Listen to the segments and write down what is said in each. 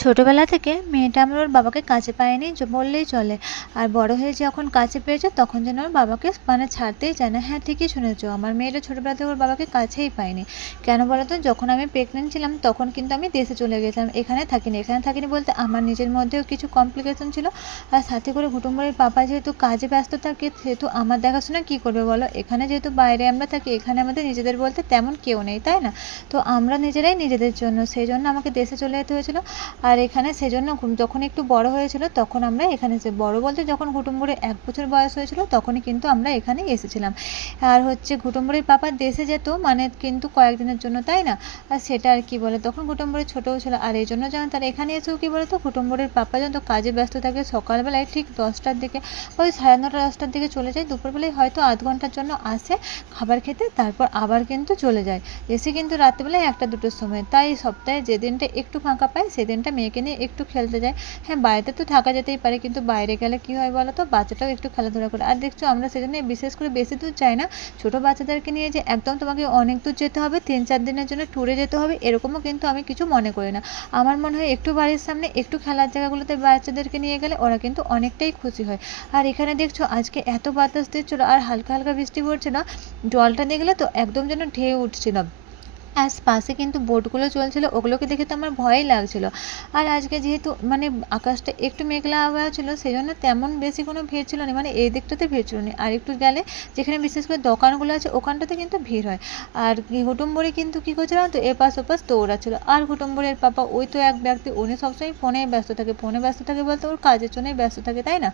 ছোটোবেলা থেকে মেয়েটা আমার ওর বাবাকে কাছে পায়নি বললেই চলে। আর বড় হয়ে যখন কাছে পেয়েছে, তখন যেন ওর বাবাকে মানে ছাড়তেই চায় না। হ্যাঁ ঠিকই শুনেছ, আমার মেয়েটা ছোটোবেলা থেকে ওর বাবাকে কাছেই পায়নি। কেন বলো তো যখন আমি প্রেগনেন্ট ছিলাম, তখন কিন্তু আমি দেশে চলে গেছিলাম, এখানে থাকিনি। এখানে থাকিনি বলতে আমার নিজের মধ্যেও কিছু কমপ্লিকেশন ছিল। আর সাথে করে কুটুম্বরের পাপা যেহেতু কাজে ব্যস্ত থাকে, সেহেতু আমার দেখাশোনা কী করবে বলো? এখানে যেহেতু বাইরে আমরা থাকি, এখানে আমাদের নিজেদের বলতে তেমন কেউ নেই, তাই না? তো আমরা নিজেরাই নিজেদের জন্য, সেই জন্য আমাকে দেশে চলে যেতে হয়েছিল। আর এখানে সেজন্য যখন একটু বড় হয়েছিল, তখন আমরা এখানে এসে বড় বলতে যখন ঘুটুম্বুরের এক বছর বয়স হয়েছিল, তখনই কিন্তু আমরা এখানে এসেছিলাম। আর হচ্ছে ঘুটুম্বুরের পাপা দেশে যেত মানে কিন্তু কয়েকদিনের জন্য, তাই না? আর সেটা আর কি বলে, তখন ঘুটুম্বুরের ছোটও ছিল, আর এই জন্য যেমন তার এখানে এসেও কি বলতো ঘুটুম্বুরের পাপা যখন কাজে ব্যস্ত থাকে, সকালবেলায় ঠিক দশটার দিকে, ওই সাড়ে নটা, দশটার দিকে চলে যায়, দুপুরবেলায় হয়তো আধ ঘণ্টার জন্য আসে খাবার খেতে, তারপর আবার কিন্তু চলে যায়। এসে কিন্তু রাত্রিবেলায় একটা দুটোর সময়, তাই সপ্তাহে যেদিনটা একটু ফাঁকা পায়, সেদিনটা মেয়েকে নিয়ে একটু খেলতে যায়। হ্যাঁ বাড়িতে তো থাকা যেতেই পারে, কিন্তু বাইরে গেলে কী হয় বলো তো? বাচ্চাটাও একটু খেলাধুলা করে। আর দেখছ, আমরা সেজন্য বিশেষ করে বেশি দূর যাই না। ছোটো বাচ্চাদেরকে নিয়ে যে একদম তোমাকে অনেক দূর যেতে হবে, তিন চার দিনের জন্য ট্যুরে যেতে হবে, এরকমও কিন্তু আমি কিছু মনে করি না। আমার মনে হয় একটু বাড়ির সামনে, একটু খেলার জায়গাগুলোতে বাচ্চাদেরকে নিয়ে গেলে ওরা কিন্তু অনেকটাই খুশি হয়। আর এখানে দেখছ, আজকে এত বাতাস দিচ্ছিল, আর হালকা হালকা বৃষ্টি পড়ছিল জলটা দেখলে তো একদম যেন ঢেউ উঠছিল আর পাশে কিন্তু বোটগুলো চলছিল, ওগুলোকে দেখে তো আমার ভয়ই লাগছিল। আর আজকে যেহেতু মানে আকাশটা একটু মেঘলা আবহাওয়া ছিল সেই জন্য তেমন বেশি কোনো ভিড় ছিল না মানে এই দিকটাতে ভিড় ছিল না। আর একটু গেলে যেখানে বিশেষ করে দোকানগুলো আছে, ওখানটাতে কিন্তু ভিড় হয়। আর হুটুম্বরে কিন্তু কী করছিল তো এপাশ ওপাশ দৌড়াচ্ছিল। আর হুটুম্বরের পাপা ওই তো এক ব্যক্তি, উনি সবসময় ফোনেই ব্যস্ত থাকে। ফোনে ব্যস্ত থাকে বলতে ওর কাজের জন্যই ব্যস্ত থাকে, তাই না?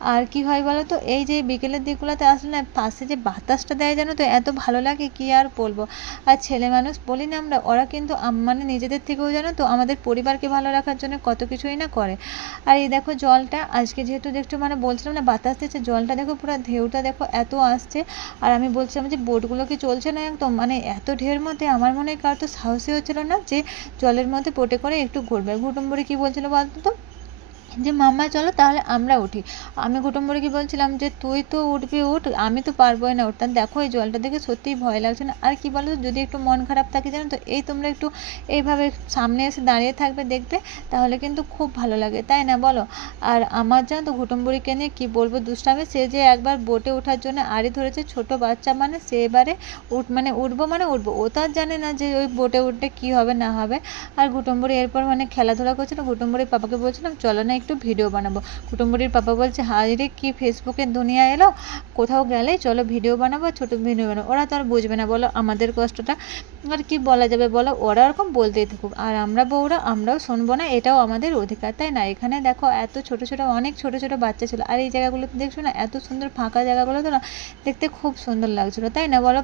আর কি হয় বলো তো এই যে বিকেলের দিকগুলোতে আসলে না, পাশে যে বাতাসটা দেয় জানো তো, এত ভালো লাগে কি আর বলব? আর ছেলে মানুষ বলি না আমরা, ওরা কিন্তু মানে নিজেদের থেকেও জানো তো, আমাদের পরিবারকে ভালো রাখার জন্য কত কিছুই না করে। আর এই দেখো জলটা, আজকে যেহেতু দেখছ মানে বলছিলাম না, বাতাস দিচ্ছে, জলটা দেখো পুরো ঢেউটা দেখো এত আসছে। আর আমি বলছিলাম যে বোটগুলো কি চলছে না একদম? মানে এত ঢেউর মধ্যে আমার মনে হয় কারও তো সাহসই হচ্ছিল না যে জলের মধ্যে বোটে করে একটু ঘুরবে। ঘুটুম্বরে কি বলছিল বলতো? তো যে মাম্মা চলো তাহলে আমরা উঠি। আমি কুটুম্বরকে বলছিলাম যে, তুই তো উঠবি, উঠ, আমি তো পারবোই না উঠতে। দেখো, এই জলটা দেখে সত্যিই ভয় লাগছে না। আর কি বলো যদি একটু মন খারাপ থাকে জানো তো, এই তোমরা একটু এইভাবে সামনে এসে দাঁড়িয়ে থাকবে দেখবে, তাহলে কিন্তু খুব ভালো লাগে, তাই না বলো? আর আমার জানো তো ঘুটুম্বুরিকে নিয়ে কী বলব দুষ্টামি, সে যে একবার বোটে ওঠার জন্য আড়ি ধরেছে, ছোট বাচ্চা মানে সে এবারে উঠ মানে উঠবো মানে উঠবো, ও তো আর জানে না যে ওই বোটে উঠলে কী হবে, না হবে। আর কুটুম্বুরি এরপর মানে খেলাধুলা করছিল কুটুম্বুরির পাপাকে বলছিলাম, চলো না একটু ভিডিও বানাবো। কুটুম্বুরির পাপা বলছে, হায় রে, কি ফেসবুকের দুনিয়া এলো? কোথাও গেলে চলো ভিডিও বানাবো, ছোটো ভিডিও বানাবো। ওরা তো আর বুঝবে না, বলো আমাদের কষ্টটা আর কি বলা যাবে, বলো। ওরা ওরকম বলতেই থাকুক। আর আমরা বউরা, আমরাও শুনব না, এটাও আমাদের অধিকার, তাই না? এখানে দেখো এত ছোট ছোট, অনেক ছোট ছোট বাচ্চা ছিল। আর এই জায়গাগুলোতে দেখছ না, এত সুন্দর ফাঁকা জায়গাগুলো তো না, দেখতে খুব সুন্দর লাগছিল, তাই না বলো?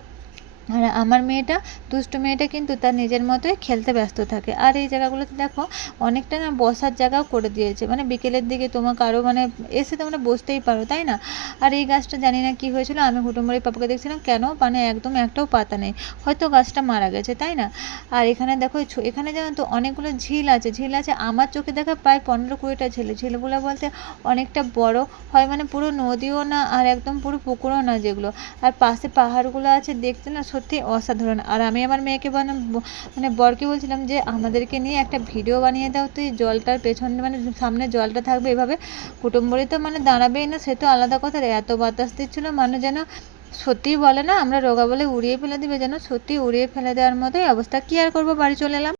আর আমার মেয়েটা, দুষ্টু মেয়েটা কিন্তু তার নিজের মতোই খেলতে ব্যস্ত থাকে। আর এই জায়গাগুলোতে দেখো, অনেকটা না বসার জায়গাও করে দিয়েছে। মানে বিকেলের দিকে তোমার কারও মানে এসে তোমরা বসতেই পারো, তাই না? আর এই গাছটা জানি না কি হয়েছিল, আমি হুটুমুড়ি পাপাকে দেখছিলাম, কেন? মানে একদম একটাও পাতা নেই। হয়তো গাছটা মারা গেছে, তাই না? আর এখানে দেখো এখানে যেমন তো অনেকগুলো ঝিল আছে। ঝিল আছে, আমার চোখে দেখা প্রায় পনেরো কুড়িটা ঝিল। ঝিলগুলো বলতে অনেকটা বড় হয় মানে পুরো নদীও না, আর একদম পুরো পুকুরও না যেগুলো। আর পাশে পাহাড়গুলো আছে, দেখতে না সত্যি অসাধারণ। আর আমি আমার মেয়েকে মানে বরকে বলছিলাম যে, আমাদেরকে নিয়ে একটা ভিডিও বানিয়ে দাও, তুই জলটার পেছনে মানে সামনে জলটা থাকবে এভাবে। কুটুম্বরে তো মানে দাঁড়াবেই না, সে তো আলাদা কথা এত বাতাস দিচ্ছিল মানে যেন সত্যিই বলে না, আমরা রোগা বলে উড়িয়ে ফেলে দিবে, যেন সত্যি উড়িয়ে ফেলে দেওয়ার মতোই অবস্থা। কী আর করব, বাড়ি চলে এলাম।